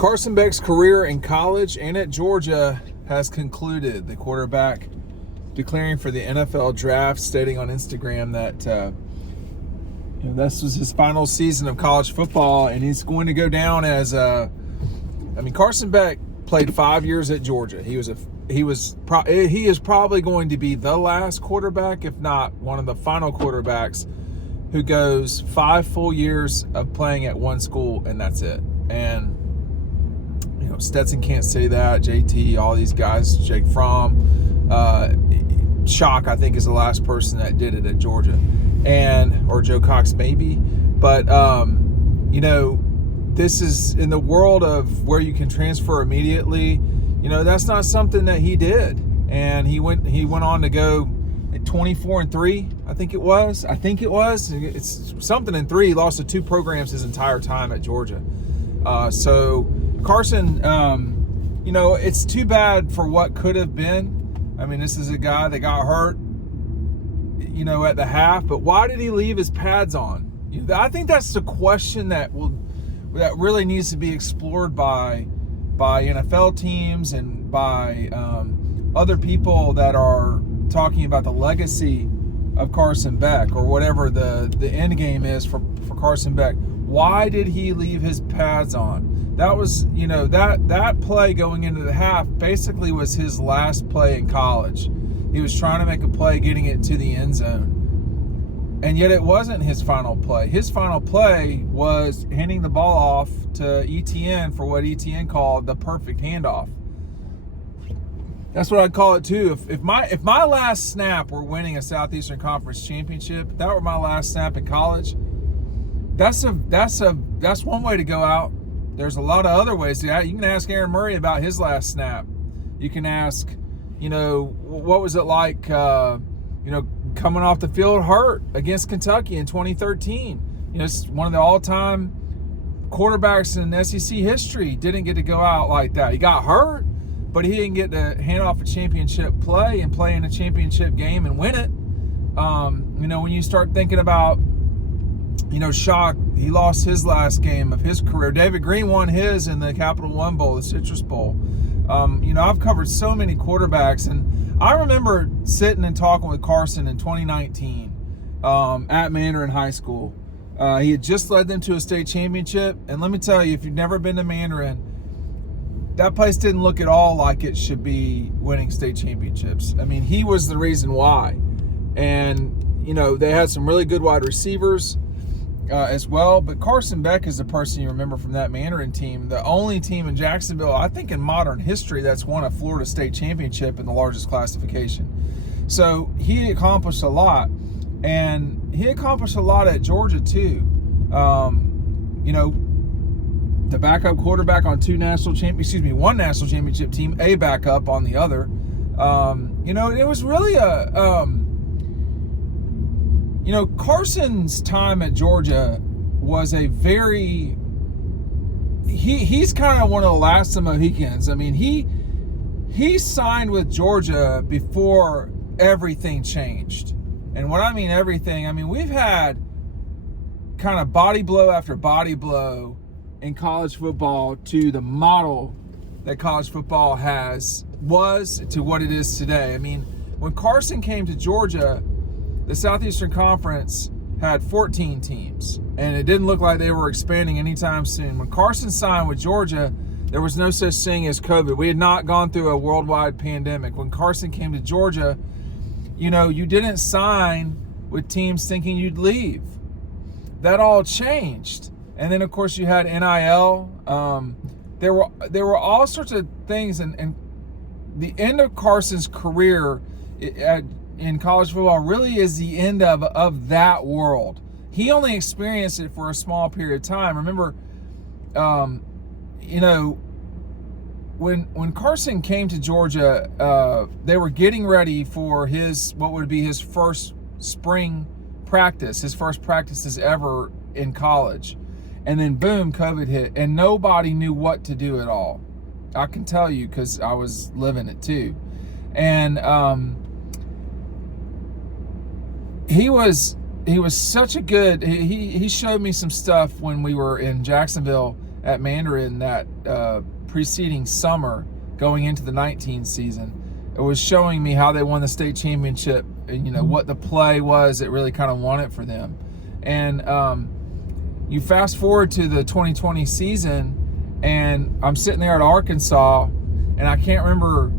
Carson Beck's career in college and at Georgia has concluded. The quarterback declaring for the NFL draft, stating on Instagram that this was his final season of college football, and he's going to go down as Carson Beck played 5 years at Georgia. He is probably going to be the last quarterback, if not one of the final quarterbacks, who goes 5 full years of playing at one school, and that's it. And Stetson can't say that. JT, all these guys, Jake Fromm, Shock, I think, is the last person that did it at Georgia, or Joe Cox maybe. But this is in the world of where you can transfer immediately. That's not something that he did, and he went on to go 24-3. I think it was. It's something in 3. He lost to 2 programs his entire time at Georgia. So Carson, it's too bad for what could have been. This is a guy that got hurt, at the half. But why did he leave his pads on? I think that's the question that really needs to be explored by NFL teams and by other people that are talking about the legacy of Carson Beck, or whatever the end game is for Carson Beck. Why did he leave his pads on? That was, that play going into the half basically was his last play in college. He was trying to make a play, getting it to the end zone. And yet it wasn't his final play. His final play was handing the ball off to ETN for what ETN called the perfect handoff. That's what I'd call it too. If my last snap were winning a Southeastern Conference championship, if that were my last snap in college, that's one way to go out. There's a lot of other ways to go out. You can ask Aaron Murray about his last snap. You can ask, what was it like, coming off the field hurt against Kentucky in 2013. It's one of the all-time quarterbacks in SEC history. Didn't get to go out like that. He got hurt, but he didn't get to hand off a championship play and play in a championship game and win it. When you start thinking about, Shock, he lost his last game of his career. David Green won his in the Capital One Bowl, the Citrus Bowl. I've covered so many quarterbacks, and I remember sitting and talking with Carson in 2019 at Mandarin High School. He had just led them to a state championship, and let me tell you, if you've never been to Mandarin, that place didn't look at all like it should be winning state championships. He was the reason why. And, they had some really good wide receivers as well. But Carson Beck is the person you remember from that Mandarin team, the only team in Jacksonville, I think in modern history, that's won a Florida State championship in the largest classification. So he accomplished a lot. And he accomplished a lot at Georgia too. The backup quarterback on one national championship team, a backup on the other. It was really Carson's time at Georgia was a very, he's kind of one of the last of the Mohicans. He signed with Georgia before everything changed. And what I mean everything, we've had kind of body blow after body blow in college football to the model that college football was to what it is today. When Carson came to Georgia, the Southeastern Conference had 14 teams, and it didn't look like they were expanding anytime soon. When Carson signed with Georgia, there was no such thing as COVID. We had not gone through a worldwide pandemic. When Carson came to Georgia, you didn't sign with teams thinking you'd leave. That all changed. And then, of course, you had NIL. There were all sorts of things, and the end of Carson's career in college football really is the end of that world. He only experienced it for a small period of time. Remember, when Carson came to Georgia, they were getting ready for what would be his first spring practice, his first practices ever in college. And then boom, COVID hit, and nobody knew what to do at all. I can tell you, because I was living it too. And he was such a good, he showed me some stuff when we were in Jacksonville at Mandarin that preceding summer going into the 19 season. It was showing me how they won the state championship and, you know, what the play was that really kind of won it for them. And you fast forward to the 2020 season, and I'm sitting there at Arkansas, and I can't remember,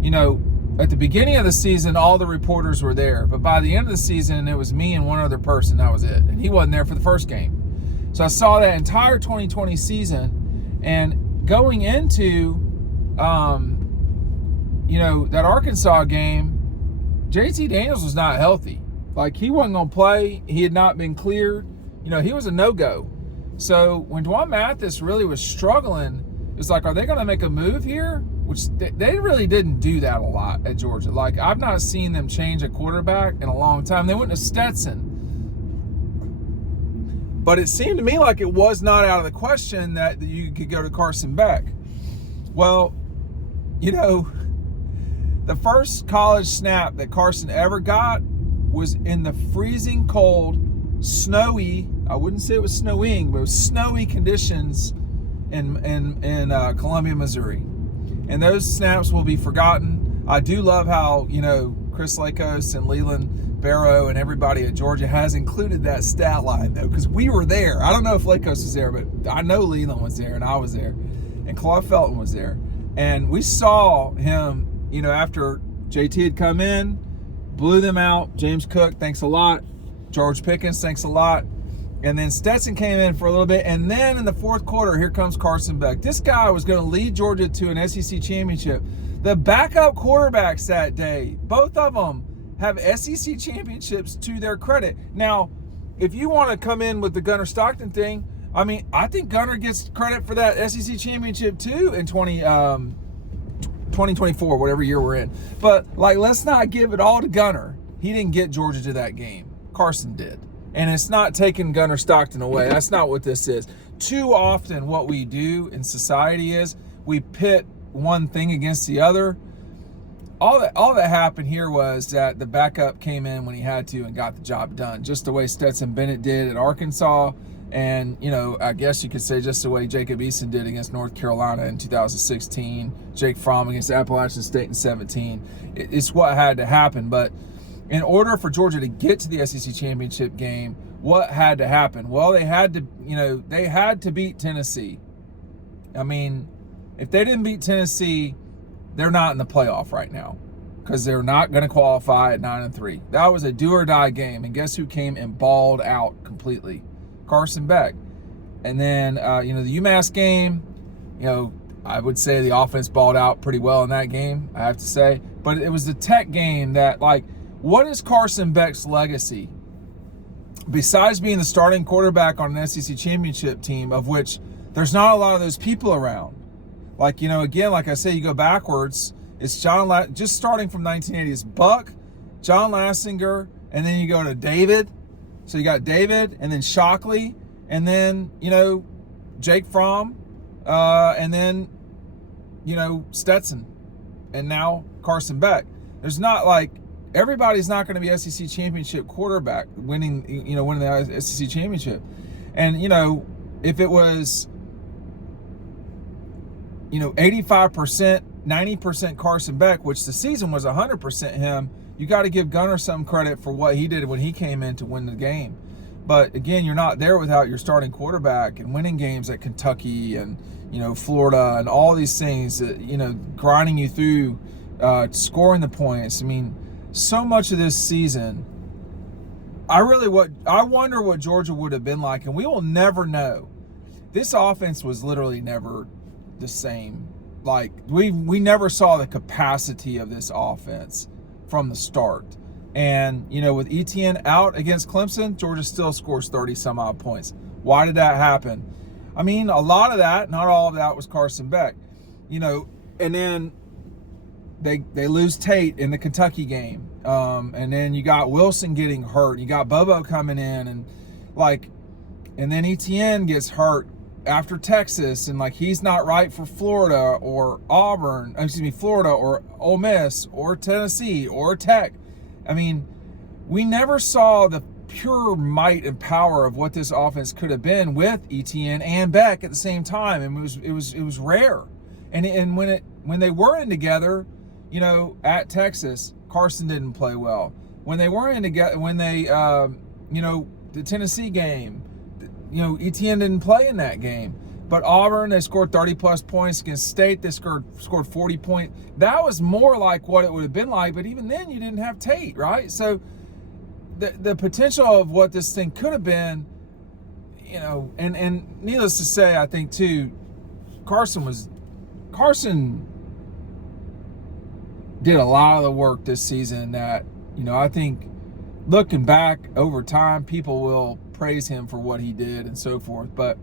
you know, at the beginning of the season, all the reporters were there. But by the end of the season, it was me and one other person. That was it. And he wasn't there for the first game. So I saw that entire 2020 season. And going into, you know, that Arkansas game, JT Daniels was not healthy. Like, he wasn't going to play. He had not been cleared. You know, he was a no-go. So when Dwan Mathis really was struggling, it was like, are they going to make a move here? Which they really didn't do that a lot at Georgia. Like, I've not seen them change a quarterback in a long time. They went to Stetson. But it seemed to me like it was not out of the question that you could go to Carson Beck. Well, you know, the first college snap that Carson ever got was in the freezing cold, snowy, I wouldn't say it was snowing, but it was snowy conditions in Columbia, Missouri. And those snaps will be forgotten. I do love how, you know, Chris Lakos and Leland Barrow and everybody at Georgia has included that stat line, though, because we were there. I don't know if Lakos was there, but I know Leland was there, and I was there. And Claude Felton was there. And we saw him, you know, after JT had come in, blew them out. James Cook, thanks a lot. George Pickens, thanks a lot. And then Stetson came in for a little bit. And then in the fourth quarter, here comes Carson Beck. This guy was going to lead Georgia to an SEC championship. The backup quarterbacks that day, both of them have SEC championships to their credit. Now, if you want to come in with the Gunnar Stockton thing, I mean, I think Gunnar gets credit for that SEC championship too in 2024, whatever year we're in. But, like, let's not give it all to Gunnar. He didn't get Georgia to that game. Carson did. And it's not taking Gunnar Stockton away. That's not what this is. Too often what we do in society is we pit one thing against the other. All that happened here was that the backup came in when he had to and got the job done, just the way Stetson Bennett did at Arkansas. And, you know, I guess you could say just the way Jacob Eason did against North Carolina in 2016, Jake Fromm against Appalachian State in 17. It's what had to happen. But in order for Georgia to get to the SEC championship game, what had to happen? Well, they had to beat Tennessee. I mean, if they didn't beat Tennessee, they're not in the playoff right now because they're not going to qualify at 9-3. That was a do or die game. And guess who came and balled out completely? Carson Beck. And then, you know, the UMass game, you know, I would say the offense balled out pretty well in that game, I have to say. But it was the Tech game that, like, what is Carson Beck's legacy? Besides being the starting quarterback on an SEC championship team, of which there's not a lot of those people around. Like, you know, again, like I say, you go backwards. It's just starting from 1980. It's Buck, John Lassinger, and then you go to David. So you got David, and then Shockley, and then, you know, Jake Fromm, and then, you know, Stetson, and now Carson Beck. There's not like, everybody's not going to be SEC championship quarterback winning the SEC championship. And, you know, if it was, you know, 85%, 90% Carson Beck, which the season was 100% him, you got to give Gunnar some credit for what he did when he came in to win the game. But again, you're not there without your starting quarterback, and winning games at Kentucky and, you know, Florida and all these things that, you know, grinding you through, scoring the points. I mean, so much of this season, I wonder what Georgia would have been like, and we will never know. This offense was literally never the same. Like, we never saw the capacity of this offense from the start. And, you know, with Etienne out against Clemson, Georgia still scores 30-some-odd points. Why did that happen? I mean, a lot of that, not all of that, was Carson Beck. You know, and then they lose Tate in the Kentucky game. And then you got Wilson getting hurt. You got Bobo coming in. And then Etienne gets hurt after Texas, and like, he's not right for Florida or Florida or Ole Miss or Tennessee or Tech. I mean, we never saw pure might and power of what this offense could have been with Etienne and Beck at the same time, and it was rare. And when they were in together, you know, at Texas, Carson didn't play well. When they were in together, you know, the Tennessee game, you know, Etienne didn't play in that game. But Auburn, they scored 30-plus points. Against State, they scored 40 points. That was more like what it would have been like, but even then you didn't have Tate, right? So the potential of what this thing could have been, you know, and needless to say, I think, too, Carson did a lot of the work this season that, you know, I think looking back over time, people will praise him for what he did and so forth. But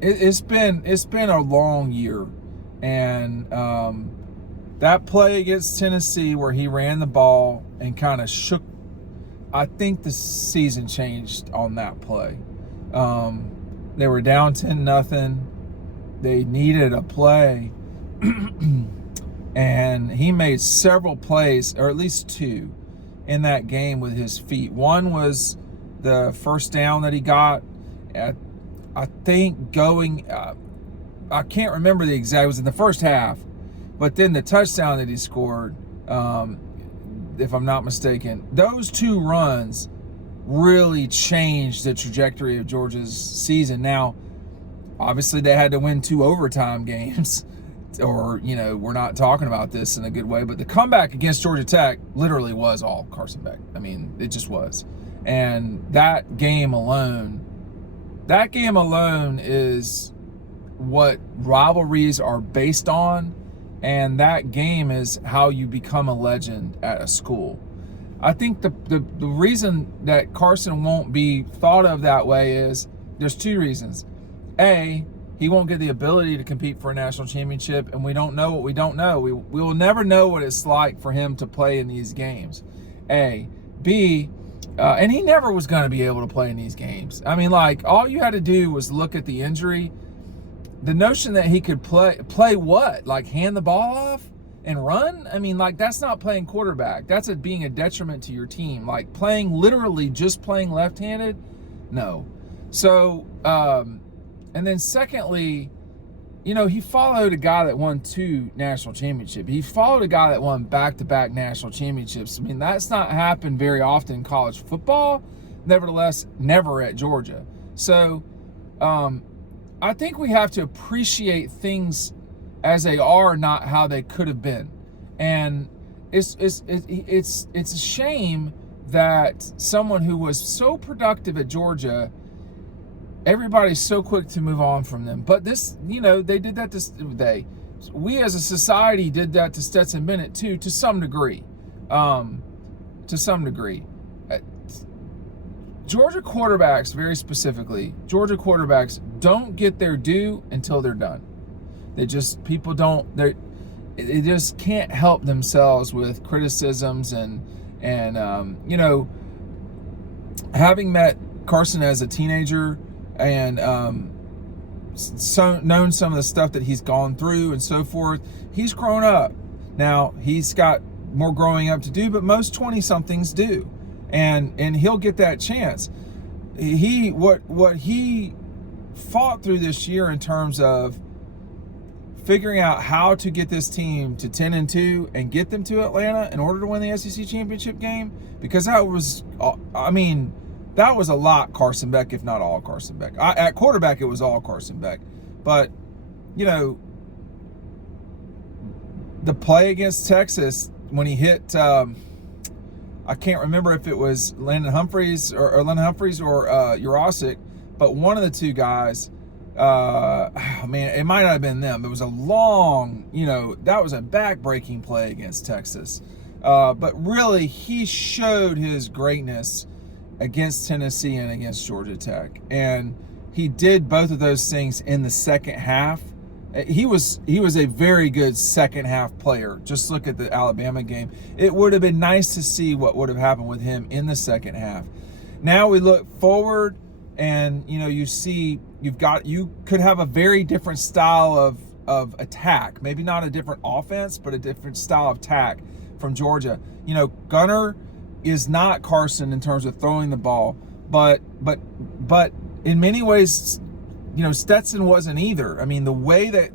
it's been a long year, and that play against Tennessee where he ran the ball and kind of shook, I think the season changed on that play. They were down 10-0. They needed a play, and he made several plays, or at least two, in that game with his feet. One was the first down that he got at, I think, I can't remember the exact, it was in the first half, but then the touchdown that he scored, if I'm not mistaken, those two runs really changed the trajectory of Georgia's season. Now, obviously they had to win 2 overtime games, or, you know, we're not talking about this in a good way, but the comeback against Georgia Tech literally was all Carson Beck. I mean, it just was. And that game alone is what rivalries are based on, and that game is how you become a legend at a school. I think the reason that Carson won't be thought of that way is there's 2 reasons. A, he won't get the ability to compete for a national championship, and we don't know what we don't know. We will never know what it's like for him to play in these games. A. B, and he never was going to be able to play in these games. I mean, like, all you had to do was look at the injury. The notion that he could play what? Like, hand the ball off and run? I mean, like, that's not playing quarterback. That's being a detriment to your team. Like, literally just playing left-handed? No. So, and then secondly, you know, he followed a guy that won 2 national championships. He followed a guy that won back-to-back national championships. I mean, that's not happened very often in college football. Nevertheless, never at Georgia. So, I think we have to appreciate things as they are, not how they could have been. And it's a shame that someone who was so productive at Georgia, everybody's so quick to move on from them. But this, you know, they did that we as a society did that to Stetson Bennett too, to some degree. Georgia quarterbacks, very specifically, Georgia quarterbacks don't get their due until they're done. They just can't help themselves with criticisms and you know, having met Carson as a teenager and known some of the stuff that he's gone through and so forth, he's grown up. Now, he's got more growing up to do, but most 20-somethings do. And he'll get that chance. What he fought through this year in terms of figuring out how to get this team to 10-2 and get them to Atlanta in order to win the SEC championship game, because that was, I mean, that was a lot Carson Beck, if not all Carson Beck. At quarterback, it was all Carson Beck. But, you know, the play against Texas when he hit, I can't remember if it was Landon Humphreys or Jurasik, but one of the 2 guys, man, it might not have been them. It was a long, you know, that was a back-breaking play against Texas. But really, he showed his greatness against Tennessee and against Georgia Tech. And he did both of those things in the second half. He was a very good second half player. Just look at the Alabama game. It would have been nice to see what would have happened with him in the second half. Now we look forward, and you know, you see you could have a very different style of attack. Maybe not a different offense, but a different style of attack from Georgia. You know, Gunner is not Carson in terms of throwing the ball, but in many ways, Stetson wasn't either. I mean, the way that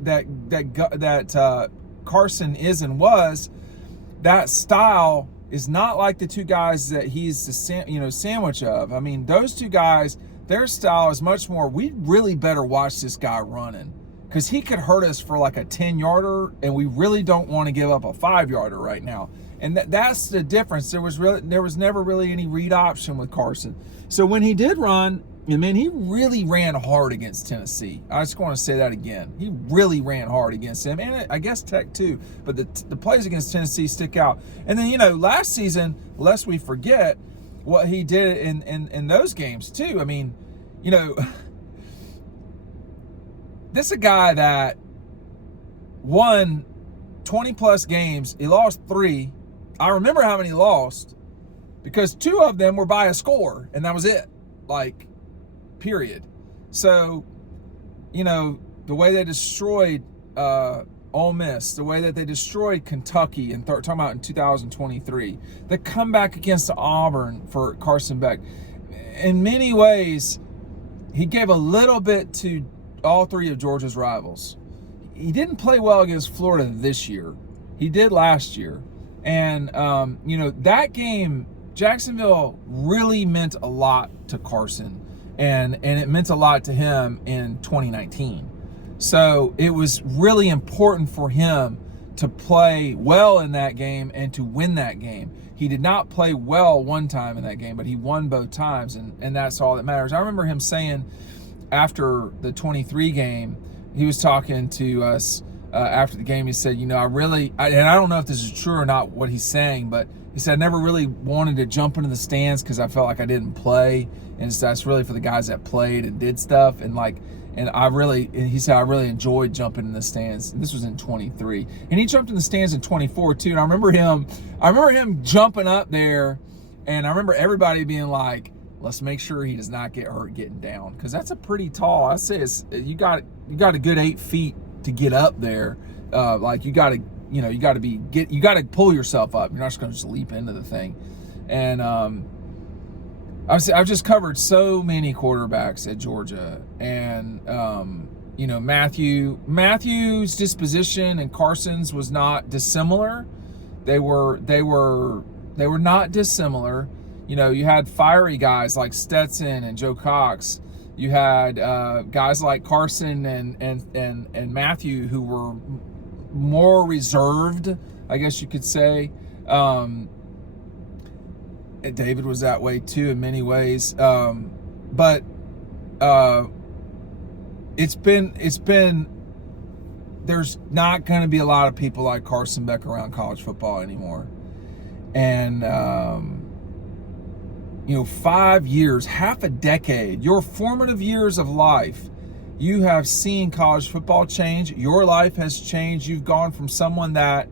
Carson is and was, that style is not like the two guys that he's the sandwich of. I mean, those two guys, their style is much more, we really better watch this guy running, because he could hurt us for like a 10-yarder, and we really don't want to give up a 5-yarder right now. And that's the difference. There was never really any read option with Carson. So when he did run, I mean, he really ran hard against Tennessee. I just want to say that again. He really ran hard against them, and I guess Tech too. But the plays against Tennessee stick out. And then, last season, lest we forget what he did in those games too. I mean, this is a guy that won 20-plus games. He lost 3. I remember how many he lost, because 2 of them were by a score, and that was it. Like, period. So, the way they destroyed Ole Miss, the way that they destroyed Kentucky, and talking about in 2023, the comeback against Auburn for Carson Beck, in many ways, he gave a little bit to all 3 of Georgia's rivals. He didn't play well against Florida this year. He did last year. And, that game, Jacksonville really meant a lot to Carson. And it meant a lot to him in 2019. So it was really important for him to play well in that game and to win that game. He did not play well one time in that game, but he won both times, and that's all that matters. I remember him saying after the 23 game, he was talking to us after the game. He said, and I don't know if this is true or not what he's saying, but he said, I never really wanted to jump into the stands because I felt like I didn't play. And that's really for the guys that played and did stuff. And he said, I really enjoyed jumping in the stands. And this was in 23. And he jumped in the stands in 24 too. And I remember him jumping up there. And I remember everybody being like, let's make sure he does not get hurt getting down. Because that's a pretty tall, I say you got a good 8 feet to get up there. You got to pull yourself up. You're not just going to just leap into the thing. And I've just covered so many quarterbacks at Georgia, and Matthew's disposition and Carson's was not dissimilar. They were not dissimilar. You had fiery guys like Stetson and Joe Cox. You had guys like Carson and Matthew who were more reserved, I guess you could say. David was that way too in many ways. But it's been there's not going to be a lot of people like Carson Beck around college football anymore. And 5 years, half a decade, your formative years of life, you have seen college football change. Your life has changed. You've gone from someone that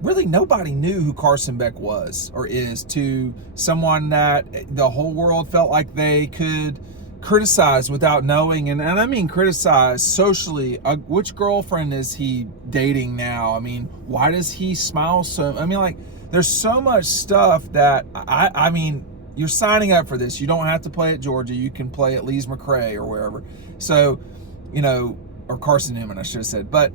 really nobody knew who Carson Beck was or is to someone that the whole world felt like they could criticize without knowing. And I mean criticize socially. Which girlfriend is he dating now? I mean, why does he smile so? I mean, there's so much stuff that I mean, you're signing up for this. You don't have to play at Georgia. You can play at Lees McRae or wherever. So, or Carson Newman, I should have said. But,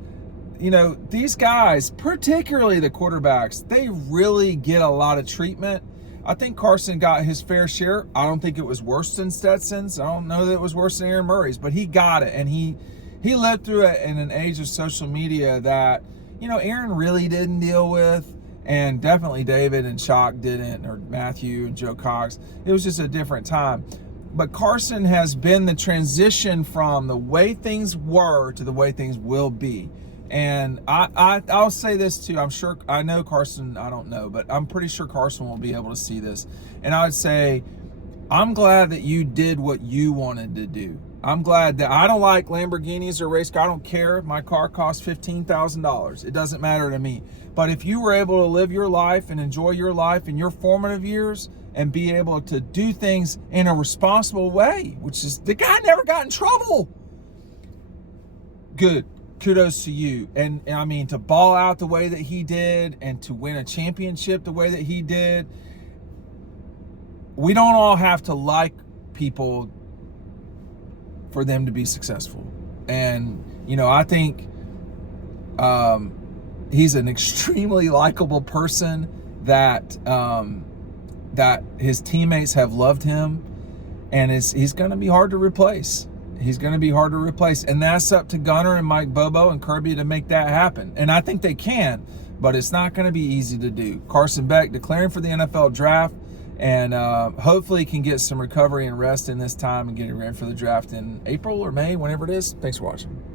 these guys, particularly the quarterbacks, they really get a lot of treatment. I think Carson got his fair share. I don't think it was worse than Stetson's. I don't know that it was worse than Aaron Murray's, but he got it. And he lived through it in an age of social media that, Aaron really didn't deal with. And definitely David and Shock didn't, or Matthew and Joe Cox. It was just a different time. But Carson has been the transition from the way things were to the way things will be. And I'll say this too. I know Carson, I don't know, but I'm pretty sure Carson will be able to see this. And I would say, I'm glad that you did what you wanted to do. I'm glad that I don't like Lamborghinis or race car. I don't care. My car costs $15,000. It doesn't matter to me. But if you were able to live your life and enjoy your life in your formative years and be able to do things in a responsible way, which is, the guy never got in trouble. Good. Kudos to you. And I mean, to ball out the way that he did and to win a championship the way that he did, we don't all have to like people for them to be successful. And, I think he's an extremely likable person that that his teammates have loved him, and he's going to be hard to replace. He's going to be hard to replace, and that's up to Gunner and Mike Bobo and Kirby to make that happen. And I think they can, but it's not going to be easy to do. Carson Beck declaring for the NFL draft, and hopefully can get some recovery and rest in this time and getting ready for the draft in April or May, whenever it is. Thanks for watching.